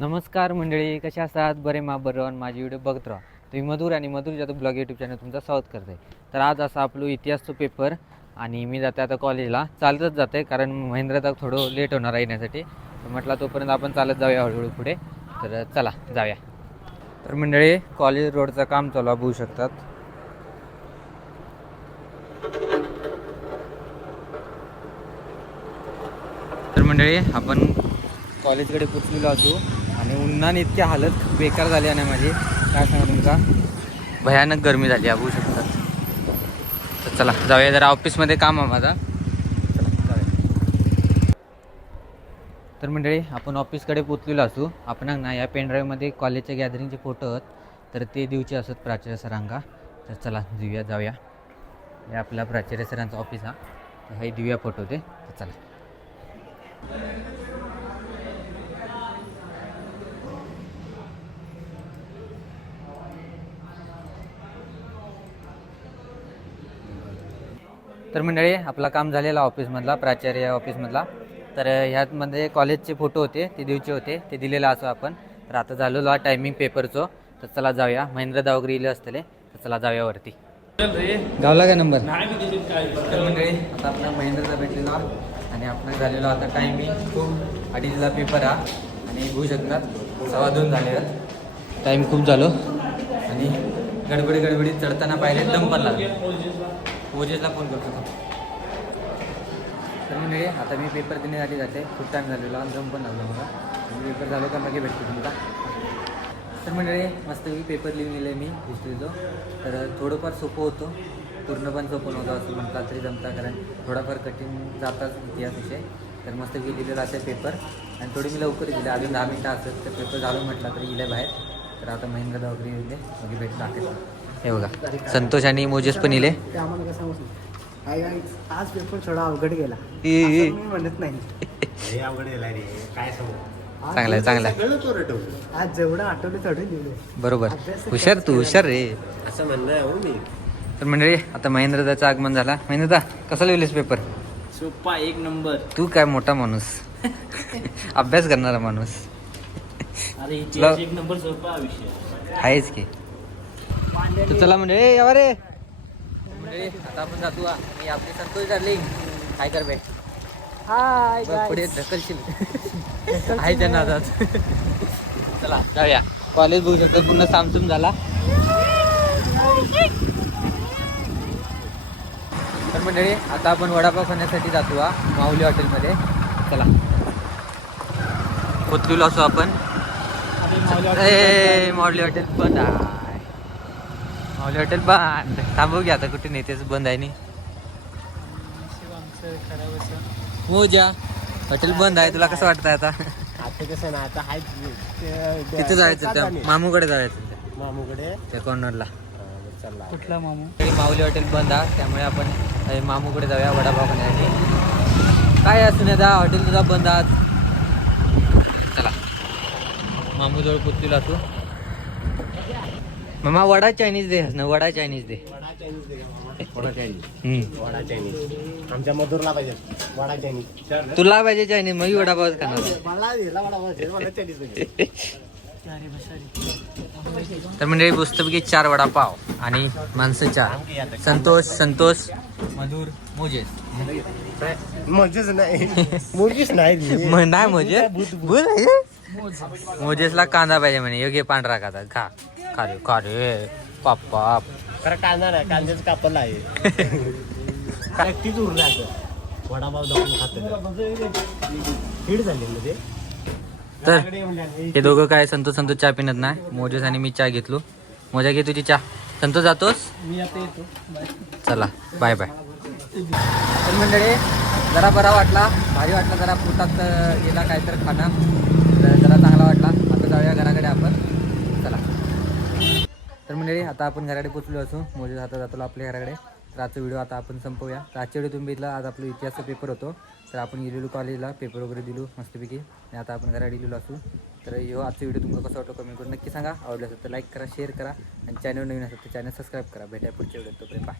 नमस्कार मंडळी, कशा असतात? बरे बरं माझी व्हिडिओ बघत राहा. तुम्ही मधुर आणि मधुर जातो ब्लॉग यूट्यूब चॅनल तुमचं स्वागत करते. तर आज असा आपलं इतिहासचं पेपर आणि मी जाते आता कॉलेजला. चालतच जाते कारण महेंद्रदा थोडं लेट होणार आहे येण्यासाठी. तर म्हटलं तोपर्यंत आपण चालत जाऊया हळूहळू पुढे. तर चला जाऊया. तर मंडळी कॉलेज रोडचं काम चालू बघू शकतात. तर मंडळी आपण कॉलेजकडे पोचलेलो असू आणि उन्हाने इतकी हालत बेकार झाली आहे ना माझी, काय सांगा तुमका. भयानक गरमी झाली आहे बघू शकतात. तर चला जाऊया, जरा ऑफिसमध्ये काम आहे माझा. चला जाऊया. तर मंडळी आपण ऑफिसकडे पोचलेलो असू. आपण ना या पेनड्राईव्हमध्ये कॉलेजच्या गॅदरिंगचे फोटो आहेत, तर ते देऊचे असत प्राचार्य सरांका. तर चला जाऊया. हे आपला प्राचार्य सरांचा ऑफिस हा. हे देऊया फोटो ते. तर चला. तर मंडळी आपला काम झालेला ऑफिसमधला, प्राचार्य ऑफिसमधला. तर ह्यामध्ये कॉलेजचे फोटो होते, ते दिवचे होते, ते दिलेलं असं आपण. तर आता झालेलो टायमिंग पेपरचं. तर चला जाऊया. महेंद्रदा वगैरे इले असतले. तर चला जाऊया वरती. गावला का नंबर? तर मंडळी आता आपला महेंद्रदा भेटलेला आणि आपण झालेलो आता टायमिंग खूप 2:30ला पेपर हा. आणि बघू शकतात 2:15 झाले आहेत. टाईम खूप झालो आणि गडबडीत चढताना पाहिले दम पण लागले. ओजेसला फोन करतो. तर मंडळी आता मी पेपर देण्यासाठी जाते. खूप टाईम झालेला, दम पण लागला मला. पेपर झालो का मागे भेटतो तुमचा. तर मंडळी मस्तपैकी पेपर लिहून दिले मी हिस्ट्रीचं. तर थोडंफार सोपं होतं, पूर्ण पण सोपं नव्हतं असं म्हटलं तरी जमता, कारण थोडाफार कठीण जाताच इतिहास विषय. तर मस्तपैकी लिहिलेला असेल पेपर आणि थोडी मी लवकर दिले, अजून 10 मिनटं असत तर पेपर झालं म्हटलं तरी इले बाहेर. तर आता महेंद्रदा वगैरे येऊन मग भेट दाखवतो. हे बघा संतोष आणि मोजेस पण इले. आज पेपर थोडा अवघड गेला मी म्हणत नाही. चांगला आज जेवढं आठवलं तेवढं लिहिले. बरोबर, हुशार रे असं म्हणणं हो मी. तर मंडळी आता महेंद्रदाचं आगमन झाला. महेंद्रदा कसा लिहिलेस पेपर? सोपा, 1 नंबर. तू काय मोठा माणूस, अभ्यास करणारा माणूस. अरे इतिहास 1 नंबर सोपा विषय आहेच की. तर चला मंडळी यावा रे. मंडळी आता आपण जातो. मी आपली संतोष डार्लिंग काय कर बे. हाय पुढे ढकलशील आहे त्यांना आता. चला जाऊया. कॉलेज बघू शकतो पूर्ण सामसूम झाला. तर मंडळी आता आपण वडापाव खाण्यासाठी जातो माऊली हॉटेलमध्ये. चला पोचलेलो असो आपण. माऊली हॉटेल बंद आहे. माऊली हॉटेल बंद. थांबू घ्या आता, कुठे नाही तेच बंद आहे. नाही हो ज्या हॉटेल बंद आहे. तुला कसं वाटतंय आता? आता कसं ना, आता हाय तिथे जायचं, त्या मामूकडे जायचं, मामूकडे त्या कॉर्नरला. चला. कुठला मामू? माऊली हॉटेल बंद आहे, त्यामुळे आपण मामूकडे जाऊया वडापाव खाण्यासाठी. काय असू नये दा हॉटेल तुझा बंद आज. चला मामूजवळ पोचलेला तू. मामा वडा चायनीज दे ना, वडा चायनीज दे. वडा चायनीज आमच्या मधुरला पाहिजे. वडा चायनीज तुला पाहिजे चायनीज, मग वडापाव खाणार. तर म्हणजे पुस्तकी 4 वडापाव आणि माणसं 4. संतोष मधुर मोजेस. मजेच नाही. मुलगीच नाही. नाही मोजेसला कांदा पाहिजे म्हणे. योग्य पांढरा कांदा खा रे पापा. खरं कांदा नाही, कांद्याचं कापलं आहे. प्रॅक्टिस उरण्याचं वडापाव दाखवून खात हीड झाली मध्ये. तर हे दोघं काय संतोष चहा पिणत नाही. मोजेस आणि मी चहा घेतलो. मोजा घे तुझी चहा. संतोष जातोस? मी आता येतो. चला बाय. तर मंडळी जरा बरा वाटला, भारी वाटला. जरा पोटात गेला काय तर खाना, जरा चांगला वाटला. आता जाऊया घराकडे आपण. चला. तर मंडळी आता आपण घराकडे पोचलो असू. मोजेस आता जातो आपल्या घराकडे. तर आजचा व्हिडिओ आता आपण संपवूया. तर आजच्या व्हिडिओ तुम्ही बघितला. आज आपलं इतिहासचा पेपर होतो. तर आपण गेलेलो कॉलेजला, पेपर वगैरे दिलो मस्तपैकी आणि आता आपण घराकडे गेलेलो असू. तर आजचा व्हिडिओ तुम्हाला कसा वाटतो कमेंट करून नक्की सांगा. आवडलं असेल तर लाईक करा, शेअर करा आणि चॅनल नवीन असेल तर चॅनल सबस्क्राईब करा. भेटाय पुढच्या व्हिडिओ. तोपर्यंत बाय.